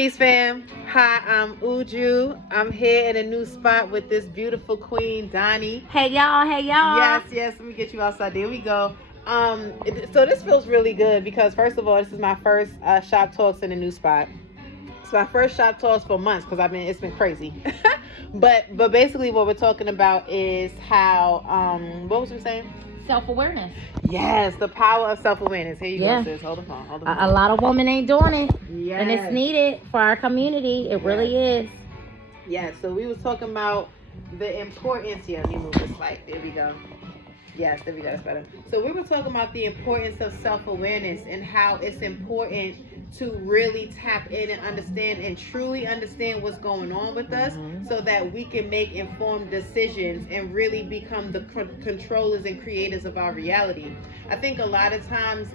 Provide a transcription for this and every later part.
Peace fam. Hi, I'm Uju. I'm here in a new spot with this beautiful queen, Donnie. Hey y'all, Yes, let me get you outside. There we go. So this feels really good because first of all, this is my first shop talks in a new spot. It's my first shop talks for months because it's been crazy. but basically what we're talking about is how what was we saying? Self-awareness. Yes, the power of self-awareness. Here you go, sis. Hold the phone. A lot of women ain't doing it. Yes. And it's needed for our community. It really is. Yeah, so we was talking about the importance. Yeah, let me move this light. There we go. Yes, there we go. That's better. So we were talking about the importance of self-awareness and how it's important to really tap in and understand and truly understand what's going on with us so that we can make informed decisions and really become the controllers and creators of our reality. I think a lot of times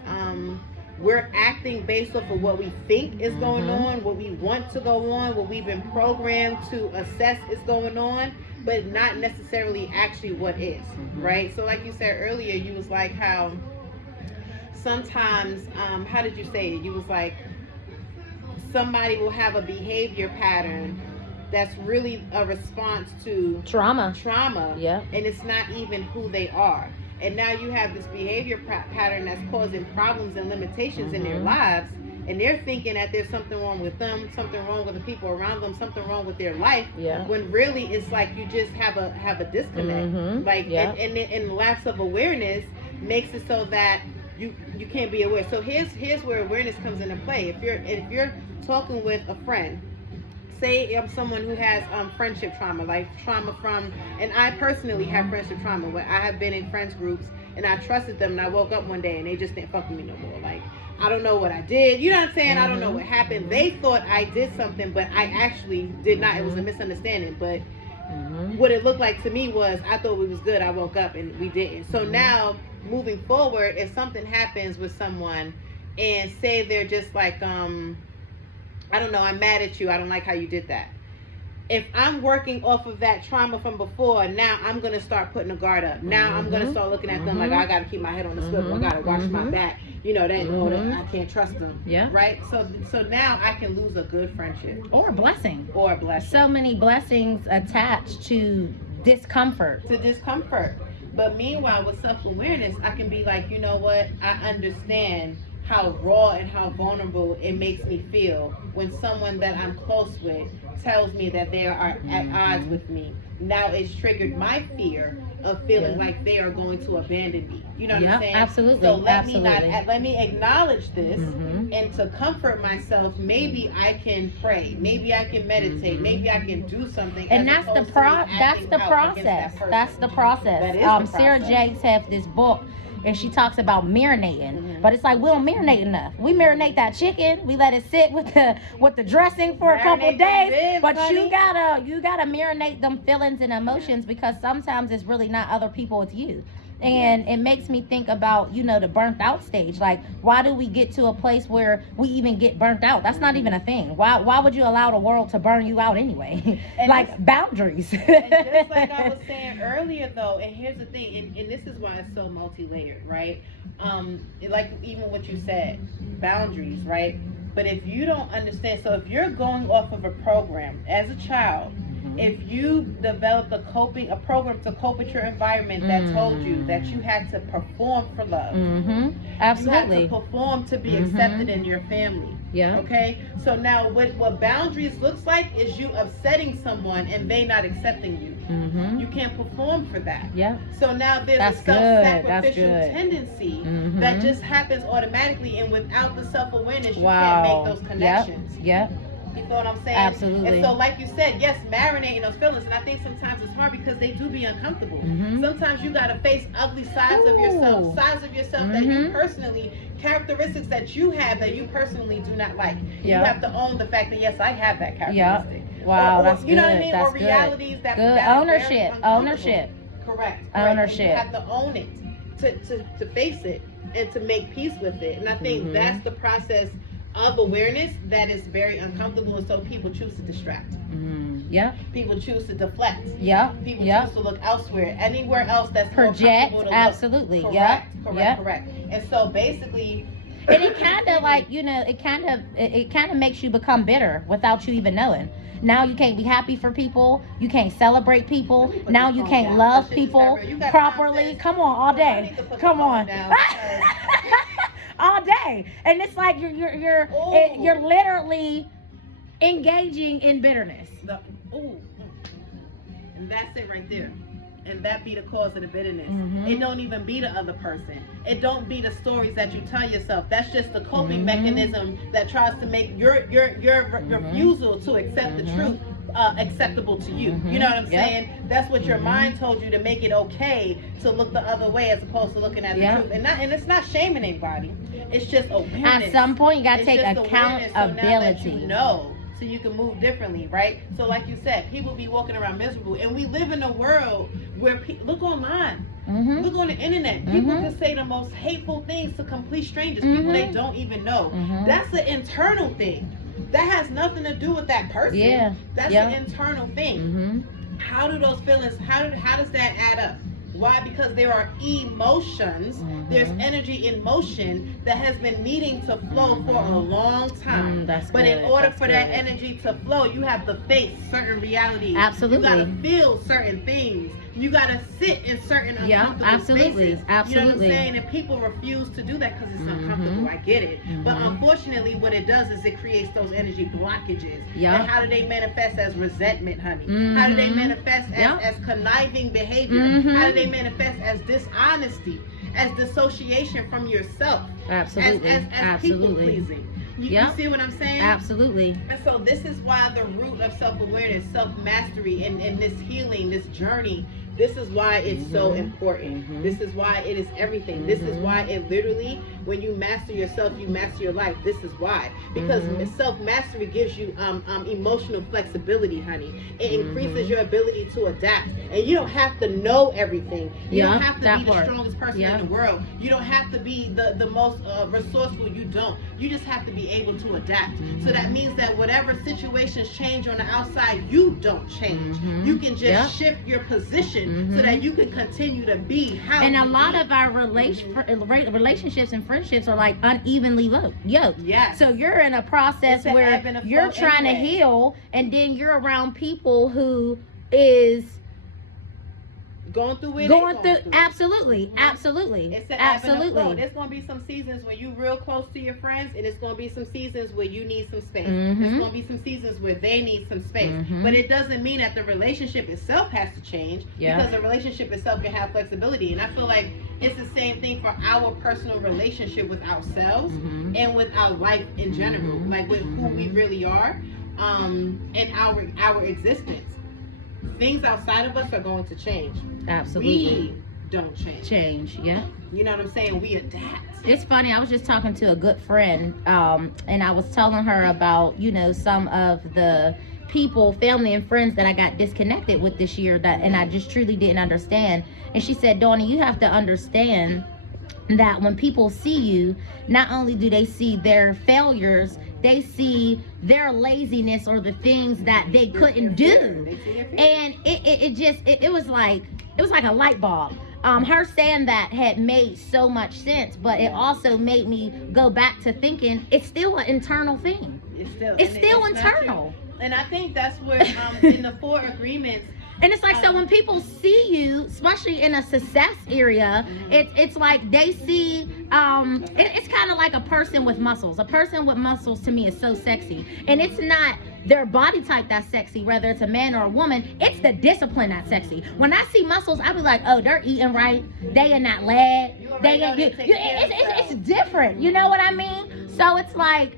we're acting based off of what we think is going on, what we want to go on, what we've been programmed to assess is going on, but not necessarily actually what is, right? So like you said earlier, you was like how sometimes, how did you say it? You was like, somebody will have a behavior pattern that's really a response to trauma. Yeah. And it's not even who they are. And now you have this behavior pattern that's causing problems and limitations in their lives. And they're thinking that there's something wrong with them, something wrong with the people around them, something wrong with their life. Yeah. When really it's like you just have a disconnect. And lapse of awareness makes it so that you can't be aware. So here's where awareness comes into play. If you're talking with a friend, say I'm someone who has friendship trauma, like trauma from, and I personally have friendship trauma where I have been in friends groups and I trusted them and I woke up one day and they just didn't fuck with me no more. Like, I don't know what I did. You know what I'm saying? I don't know what happened. They thought I did something, but I actually did not. It was a misunderstanding. But what it looked like to me was I thought we was good. I woke up and we didn't. So now moving forward, if something happens with someone and say they're just like, I don't know, I'm mad at you, I don't like how you did that. If I'm working off of that trauma from before, now I'm going to start putting a guard up. Now I'm going to start looking at them like, I got to keep my head on the swivel. I got to watch my back. You know, that I can't trust them. Yeah. Right? So now I can lose a good friendship. Or a blessing. So many blessings attached to discomfort. But meanwhile, with self-awareness, I can be like, you know what? I understand how raw and how vulnerable it makes me feel when someone that I'm close with tells me that they are at odds with me. Now it's triggered my fear of feeling like they are going to abandon me. You know what I'm saying? Absolutely. So let me acknowledge this and to comfort myself, maybe I can pray, maybe I can meditate, maybe I can do something. And that's the process. That's the process. Sarah Jakes has this book and she talks about marinating, but it's like we don't marinate enough. We marinate that chicken, we let it sit with the dressing for a couple of days, but you gotta marinate them feelings and emotions because sometimes it's really not other people, it's you. And it makes me think about, the burnt out stage. Like, why do we get to a place where we even get burnt out? That's not even a thing. Why would you allow the world to burn you out anyway? Like boundaries. And just like I was saying earlier, though, and here's the thing, and this is why it's so multi-layered, right? Like even what you said, boundaries, right? But if you don't understand, so if you're going off of a program as a child, if you developed a program to cope with your environment that told you that you had to perform for love, absolutely, you had to perform to be accepted in your family. Yeah. Okay. So now, what boundaries looks like is you upsetting someone and they not accepting you. You can't perform for that. Yeah. So now there's a self-sacrificial tendency that just happens automatically, and without the self-awareness, you can't make those connections. Yep. You know what I'm saying? Absolutely. And so, like you said, yes, marinating those feelings. And I think sometimes it's hard because they do be uncomfortable. Sometimes you got to face ugly sides of yourself, that you personally, characteristics that you have that you personally do not like. You have to own the fact that, yes, I have that characteristic. Wow, that's good. You know what I mean? That's or realities that ownership. Correct. Ownership. You have to own it, to face it, and to make peace with it. And I think that's the process of awareness that is very uncomfortable, and so people choose to distract. People choose to deflect. People choose to look elsewhere, anywhere else that's project. Absolutely. Correct. And so basically, And it kind of like, you know, it kind of makes you become bitter without you even knowing. Now you can't be happy for people. You can't celebrate people. Now you can't love people properly. Come on, all day. Come on. All day. And it's like you're literally engaging in bitterness. And that's it right there. And that be the cause of the bitterness. It don't even be the other person. It don't be the stories that you tell yourself. That's just the coping mechanism that tries to make your refusal to accept the truth acceptable to you. You know what I'm saying? That's what your mind told you to make it okay to look the other way as opposed to looking at the truth. And it's not shaming anybody. It's just awareness. At some point, you gotta take accountability. So now that you know, so you can move differently, right? So like you said, people be walking around miserable, and we live in a world where look online, look on the internet, people can say the most hateful things to complete strangers, people they don't even know. That's an internal thing. That has nothing to do with that person. That's an internal thing. How do those feelings? How does that add up? Why? Because there are emotions, there's energy in motion that has been needing to flow for a long time. But in order for that energy to flow, you have to face certain realities. Absolutely. You gotta feel certain things. You gotta sit in certain uncomfortable spaces. You know what I'm saying? And people refuse to do that because it's uncomfortable. I get it. But unfortunately, what it does is it creates those energy blockages. And how do they manifest as resentment, honey? How do they manifest as conniving behavior? How do they manifest as dishonesty, as dissociation from yourself? Absolutely. As people pleasing. You see what I'm saying? Absolutely. And so this is why the root of self-awareness, self-mastery, and this healing, this journey, this is why it's so important. This is why it is everything. This is why it literally, when you master yourself, you master your life. This is why. Because self-mastery gives you emotional flexibility, honey. It increases your ability to adapt. And you don't have to know everything. You don't have to be the strongest person in the world. You don't have to be the most resourceful. You don't. You just have to be able to adapt. So that means that whatever situations change on the outside, you don't change. You can just shift your position so that you can continue to be how and a lot of our relationships and friendships are like unevenly yoked. So you're in a process where you're trying to heal, and then you're around people who is going through it. Absolutely. It's an absolutely. There's going to be some seasons when you're real close to your friends, and it's going to be some seasons where you need some space. There's going to be some seasons where they need some space. But it doesn't mean that the relationship itself has to change, because the relationship itself can have flexibility. And I feel like it's the same thing for our personal relationship with ourselves and with our life in general, like with who we really are, and our existence. Things outside of us are going to change. Absolutely. We don't change. You know what I'm saying? We adapt. It's funny, I was just talking to a good friend, and I was telling her about, you know, some of the people, family and friends that I got disconnected with this year, and I just truly didn't understand. And she said, Donnie, you have to understand that when people see you, not only do they see their failures, they see their laziness or the things that they couldn't do. And it was like a light bulb. Her saying that had made so much sense, but it also made me go back to thinking it's still an internal thing. It's still internal. And I think that's where in the 4 agreements. And it's like, so when people see you, especially in a success area, it's like they see, it's kind of like a person with muscles. A person with muscles to me is so sexy. And it's not their body type that's sexy, whether it's a man or a woman, it's the discipline that's sexy. When I see muscles, I be like, oh, they're eating right. They in that leg. It's different. You know what I mean? So it's like,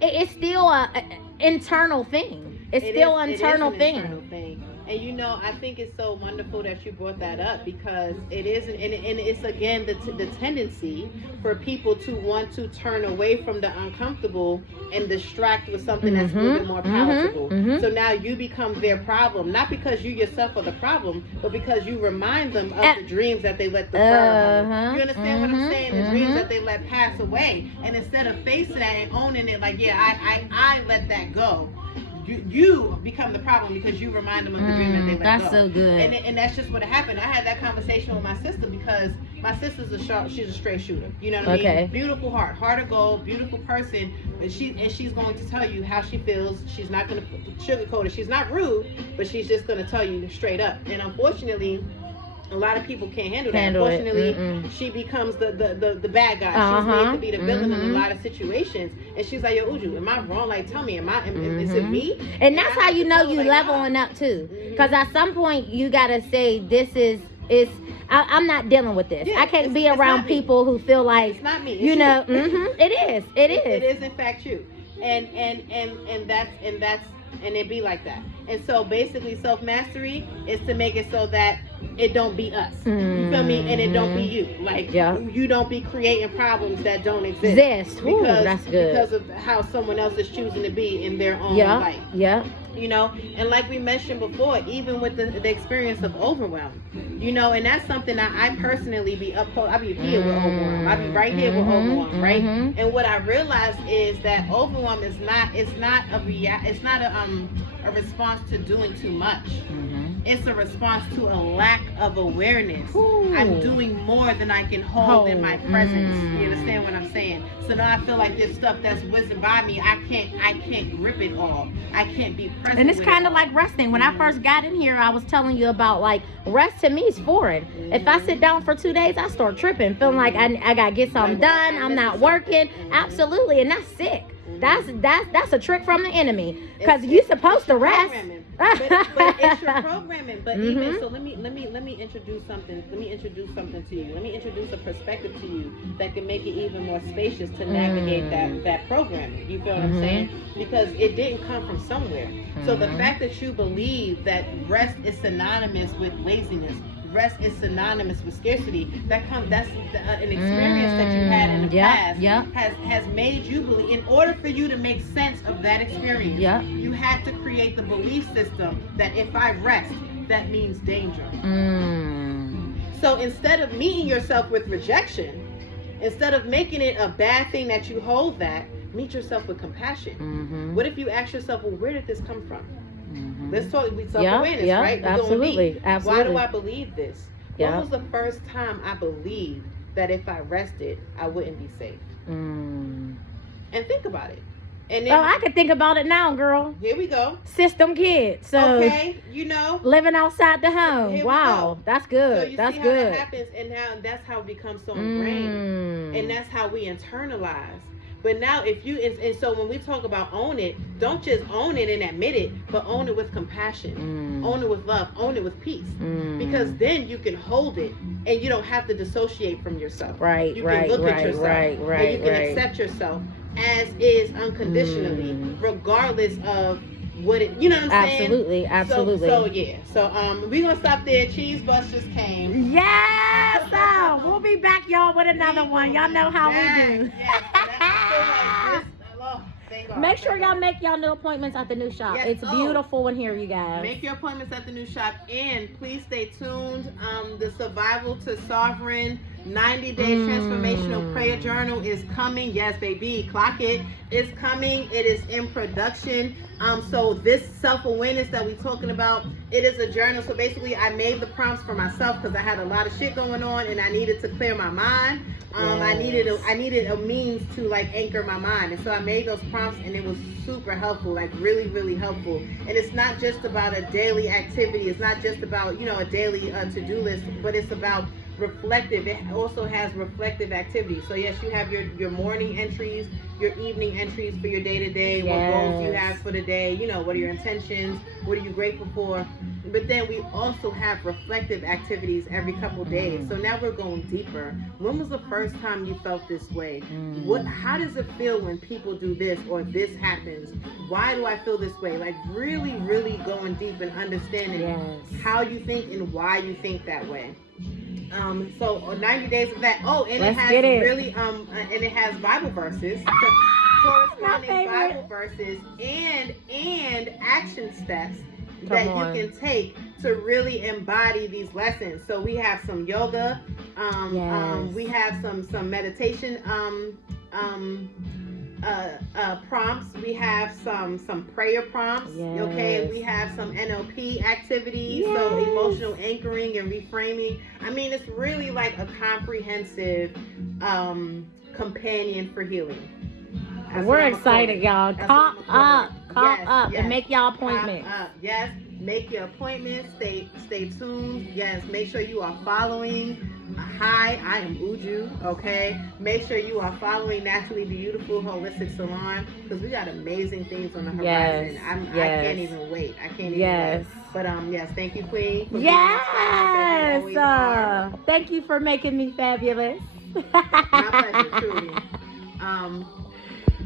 it's still an internal thing. It's still an internal thing. And you know, I think it's so wonderful that you brought that up, because it is, and it's again the tendency for people to want to turn away from the uncomfortable and distract with something that's a little bit more palatable. So now you become their problem, not because you yourself are the problem, but because you remind them of the dreams that they let burn. You understand what I'm saying? The dreams that they let pass away, and instead of facing that and owning it, like, I let that go. you become the problem because you remind them of the dream that they let That's go. so good. And that's just what happened. I had that conversation with my sister because my sister's she's a straight shooter. You know what I mean? Beautiful heart of gold, beautiful person. And she's going to tell you how she feels. She's not going to sugarcoat it. She's not rude, but she's just going to tell you straight up. And unfortunately, a lot of people can't handle that. Unfortunately, she becomes the bad guy. She's made to be the villain in a lot of situations. And she's like, yo, Uju, am I wrong? Like, tell me, is it me? And that's how you know you leveling up too. Because at some point you gotta say, I'm not dealing with this. I can't be around people who feel like it's not me. It's you know. It is. It is in fact you. And it be like that. And so basically self-mastery is to make it so that it don't be us. You feel me? And it don't be you. Like you don't be creating problems that don't exist. Ooh, that's good. Because of how someone else is choosing to be in their own life. You know, and like we mentioned before, even with the experience of overwhelm, you know, and that's something that I personally I be here with overwhelm. I be right here with overwhelm, right? And what I realized is that overwhelm is not a response to doing too much. It's a response to a lack of awareness. I'm doing more than I can hold in my presence. You understand what I'm saying? So now I feel like there's stuff that's whizzing by me. I can't grip it all. I can't be present. And it's kind of like resting. When I first got in here, I was telling you about like rest to me is foreign. If I sit down for 2 days, I start tripping, feeling like I gotta get something done. I'm not working. Absolutely, and that's sick. That's a trick from the enemy, because you're supposed to rest. But it's your programming. But even so, let me introduce something. Let me introduce something to you. Let me introduce a perspective to you that can make it even more spacious to navigate that programming. You feel what I'm saying? Because it didn't come from somewhere. So the fact that you believe that rest is synonymous with laziness, rest is synonymous with scarcity, that's an experience that you had in the past has made you believe. In order for you to make sense of that experience, you had to create the belief system that if I rest, that means danger. So instead of meeting yourself with rejection, instead of making it a bad thing that you hold that, meet yourself with compassion. What if you ask yourself, well, where did this come from? Let's talk self-awareness, right? Absolutely. Why do I believe this? When was the first time I believed that if I rested, I wouldn't be safe? And think about it. And then, I can think about it now, girl. Here we go. System kids. So you know, living outside the home. Wow, that's good. So you that's see good. How that happens, and now that's how it becomes so ingrained, and that's how we internalize. But now and so when we talk about own it, don't just own it and admit it, but own it with compassion, own it with love, own it with peace. Because then you can hold it and you don't have to dissociate from yourself. You can look at yourself and you can accept yourself as is unconditionally, regardless of what it, you know what I'm saying? Absolutely. So we're gonna stop there. Cheese Bus just came. Yes, so we'll be back, y'all, with another one. Y'all know how we do. Make sure y'all make y'all new appointments at the new shop. It's beautiful in here, you guys. Make your appointments at the new shop, and please stay tuned. The Survival to Sovereign 90-day transformational prayer journal is coming. Yes, baby, clock it. It's coming. It is in production. So this self-awareness that we're talking about, it is a journal. So basically, I made the prompts for myself because I had a lot of shit going on, and I needed to clear my mind. I needed a means to like anchor my mind, and so I made those prompts, and it was super helpful, like really, really helpful. And it's not just about a daily activity. It's not just about a daily to-do list, but it's about reflective. It also has reflective activities. So yes, you have your morning entries, your evening entries for your day-to-day, what goals you have for the day, what are your intentions, what are you grateful for. But then we also have reflective activities every couple days. So now we're going deeper. When was the first time you felt this way? How does it feel when people do this or this happens? Why do I feel this way? Like really, really going deep and understanding how you think and why you think that way. So 90 days of that. Oh, and and it has Bible verses, corresponding Bible verses, and action steps that you can take to really embody these lessons. So we have some yoga, we have some meditation prompts. We have some prayer prompts. Yes. Okay, we have some NLP activities. Yes. So emotional anchoring and reframing. I mean, it's really like a comprehensive companion for healing. We're excited, y'all. Call up and make y'all appointments. Yes, make your appointments. Stay tuned. Yes, make sure you are following. Hi, I am Uju. Okay, make sure you are following Naturally Beautiful Holistic Salon because we got amazing things on the horizon. Yes, I can't even wait. I can't even wait. But yes, thank you, Queen. For yes, thank you for making me fabulous. My pleasure, truly.